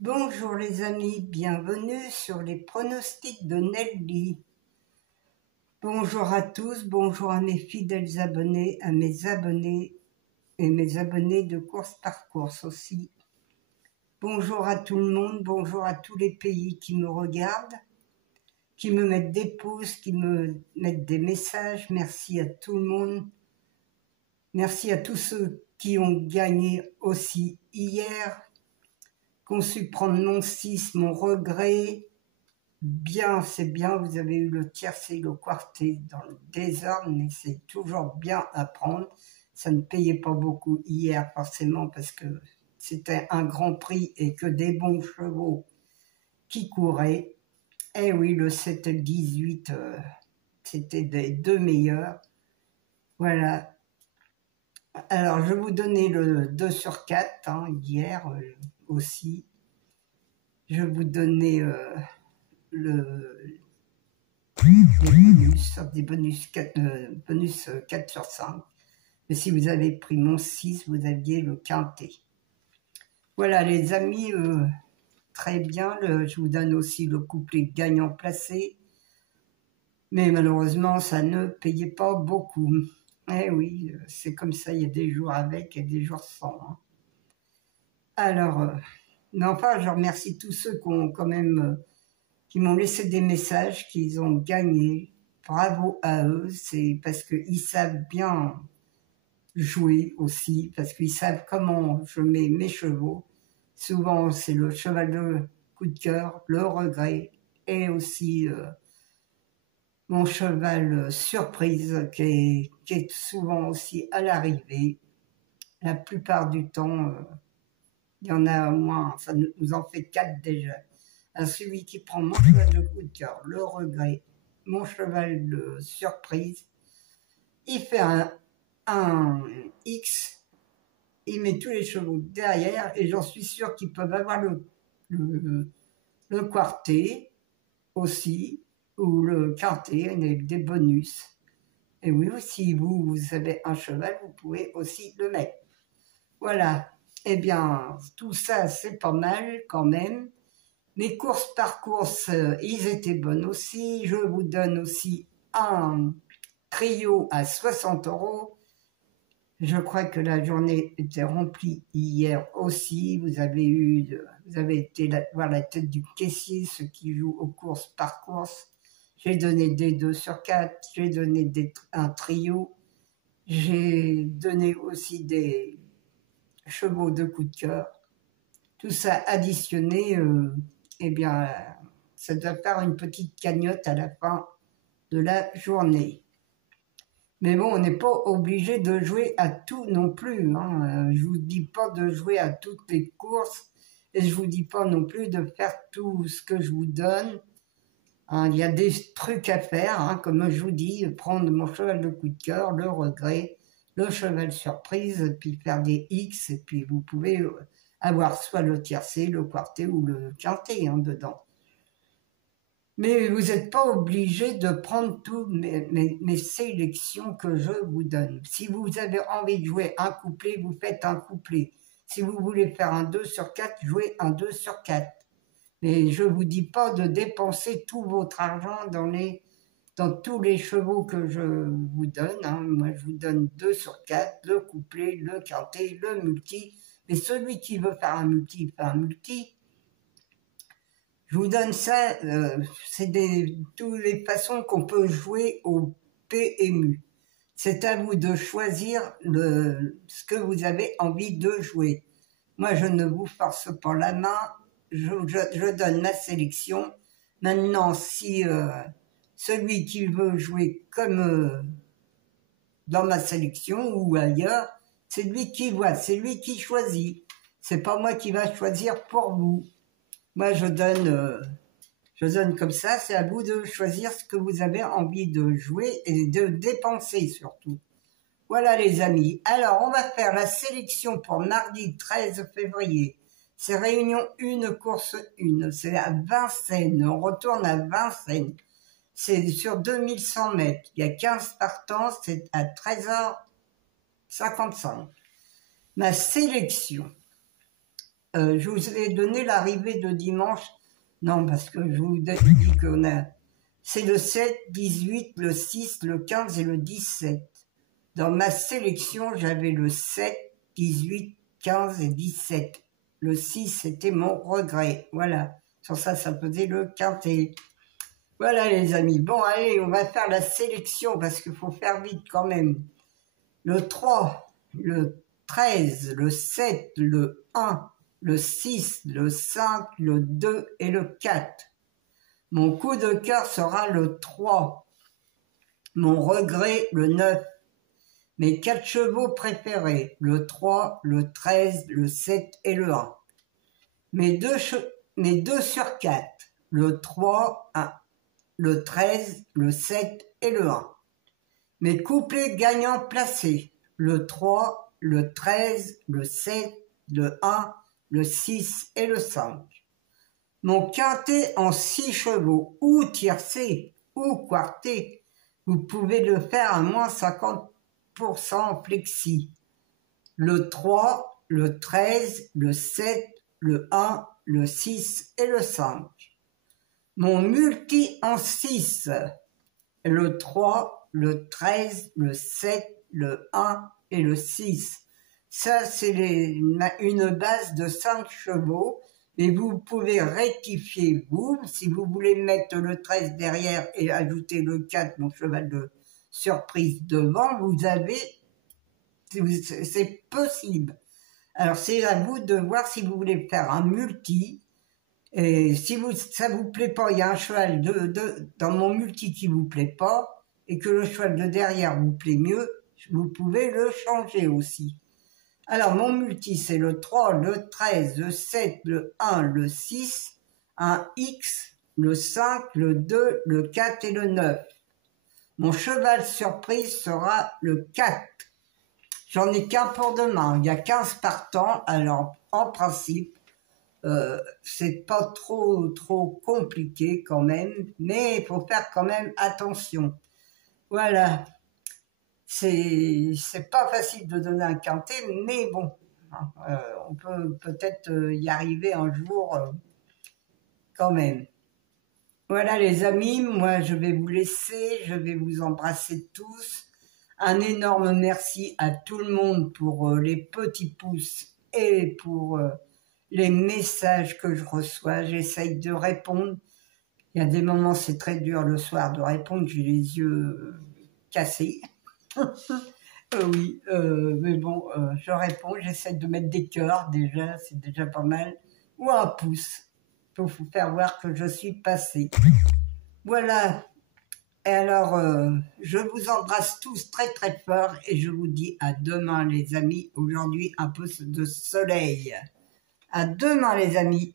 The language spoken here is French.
Bonjour les amis, bienvenue sur les pronostics de Nelly. Bonjour à tous, bonjour à mes fidèles abonnés, à mes abonnés et mes abonnés de course par course aussi. Bonjour à tout le monde, bonjour à tous les pays qui me regardent, qui me mettent des pouces, qui me mettent des messages. Merci à tout le monde. Merci à tous ceux qui ont gagné aussi hier, qui ont su prendre mon 6, mon regret. Bien, c'est bien, vous avez eu le tiercé, le quarté dans le désordre, mais c'est toujours bien à prendre. Ça ne payait pas beaucoup hier, forcément, parce que c'était un grand prix et que des bons chevaux qui couraient. Eh oui, le 7 et le 18, c'était des deux meilleurs. Voilà. Alors, je vais vous donner le 2 sur 4, hier aussi. Je vais vous donner des bonus 4 sur 5. Mais si vous avez pris mon 6, vous aviez le quintet. Voilà les amis, très bien. Je vous donne aussi le couplet gagnant placé. Mais malheureusement, ça ne payait pas beaucoup. Eh oui, c'est comme ça, il y a des jours avec et des jours sans. Alors, mais enfin, je remercie tous ceux qui ont quand même... qui m'ont laissé des messages, qu'ils ont gagné. Bravo à eux, c'est parce qu'ils savent bien jouer aussi, parce qu'ils savent comment je mets mes chevaux. Souvent, c'est le cheval de coup de cœur, le regret, et aussi mon cheval surprise, qui est souvent aussi à l'arrivée. La plupart du temps, il y en a au moins, ça nous en fait 4 déjà. Celui qui prend mon cheval de coup de cœur, le regret, mon cheval de surprise, il fait un X, il met tous les chevaux derrière et j'en suis sûr qu'ils peuvent avoir le quartet aussi, ou le quintet, des bonus. Et oui, si vous avez un cheval, vous pouvez aussi le mettre. Voilà, eh bien, tout ça, c'est pas mal quand même. Mes courses par course, ils étaient bonnes aussi. Je vous donne aussi un trio à 60 €. Je crois que la journée était remplie hier aussi. Vous avez été voir la tête du caissier, ceux qui jouent aux courses par course. J'ai donné des 2 sur 4, j'ai donné un trio. J'ai donné aussi des chevaux de coup de cœur. Tout ça additionné, eh bien, ça doit faire une petite cagnotte à la fin de la journée. Mais bon, on n'est pas obligé de jouer à tout non plus. Je ne vous dis pas de jouer à toutes les courses et je ne vous dis pas non plus de faire tout ce que je vous donne. Il y a des trucs à faire, comme je vous dis, prendre mon cheval de coup de cœur, le regret, le cheval surprise, puis faire des X, et puis vous pouvez avoir soit le tiercé, le quartet ou le quintet dedans. Mais vous n'êtes pas obligé de prendre toutes mes sélections que je vous donne. Si vous avez envie de jouer un couplet, vous faites un couplet. Si vous voulez faire un 2 sur 4, jouez un 2 sur 4. Mais je ne vous dis pas de dépenser tout votre argent dans tous les chevaux que je vous donne. Moi, je vous donne 2 sur 4, le couplet, le quintet, le multi. Mais celui qui veut faire un multi, fait un multi. Je vous donne ça, c'est toutes les façons qu'on peut jouer au PMU. C'est à vous de choisir ce que vous avez envie de jouer. Moi, je ne vous force pas la main, je donne ma sélection. Maintenant, si celui qui veut jouer comme dans ma sélection ou ailleurs, c'est lui qui voit, c'est lui qui choisit. C'est pas moi qui va choisir pour vous. Moi, je donne comme ça, c'est à vous de choisir ce que vous avez envie de jouer et de dépenser surtout. Voilà les amis, alors on va faire la sélection pour mardi 13 février. C'est réunion 1, course 1, c'est à Vincennes, on retourne à Vincennes. C'est sur 2100 mètres, il y a 15 partants, c'est à 13h55. Ma sélection. je vous ai donné l'arrivée de dimanche. Non, parce que je vous dis qu'on a... C'est le 7, 18, le 6, le 15 et le 17. Dans ma sélection, j'avais le 7, 18, 15 et 17. Le 6, c'était mon regret. Voilà. Sur ça, ça faisait le quintet. Voilà, les amis. Bon, allez, on va faire la sélection parce qu'il faut faire vite quand même. Le 3, le 13, le 7, le 1, le 6, le 5, le 2 et le 4. Mon coup de cœur sera le 3. Mon regret, le 9. Mes 4 chevaux préférés, le 3, le 13, le 7 et le 1. Mes 2 sur 4, le 3, le 13, le 7 et le 1. Mes couplets gagnants placés, le 3, le 13, le 7, le 1, le 6 et le 5. Mon quintet en 6 chevaux, ou tiercé, ou quarté, vous pouvez le faire à moins 50% flexi. Le 3, le 13, le 7, le 1, le 6 et le 5. Mon multi en 6, le 3, le 13, le 7, le 1 et le 6. Ça, c'est une base de 5 chevaux. Et vous pouvez rectifier, vous, si vous voulez mettre le 13 derrière et ajouter le 4, mon cheval de surprise devant, vous avez, c'est possible. Alors, c'est à vous de voir si vous voulez faire un multi. Et si ça vous plaît pas, il y a un cheval dans mon multi qui vous plaît pas, et que le cheval de derrière vous plaît mieux, vous pouvez le changer aussi. Alors, mon multi, c'est le 3, le 13, le 7, le 1, le 6, un X, le 5, le 2, le 4 et le 9. Mon cheval surprise sera le 4. J'en ai qu'un pour demain. Il y a 15 partants, alors en principe, c'est pas trop compliqué quand même, mais il faut faire quand même attention. Voilà. C'est pas facile de donner un quintet, mais bon, on peut peut-être y arriver un jour quand même. Voilà les amis, moi je vais vous laisser, je vais vous embrasser tous. Un énorme merci à tout le monde pour les petits pouces et pour les messages que je reçois. J'essaye de répondre. Il y a des moments, c'est très dur le soir de répondre, j'ai les yeux cassés. Oui, mais bon, je réponds, j'essaie de mettre des cœurs déjà, c'est déjà pas mal, ou un pouce, pour vous faire voir que je suis passée. Voilà, et alors, je vous embrasse tous très très fort, et je vous dis à demain les amis, aujourd'hui un peu de soleil. À demain les amis.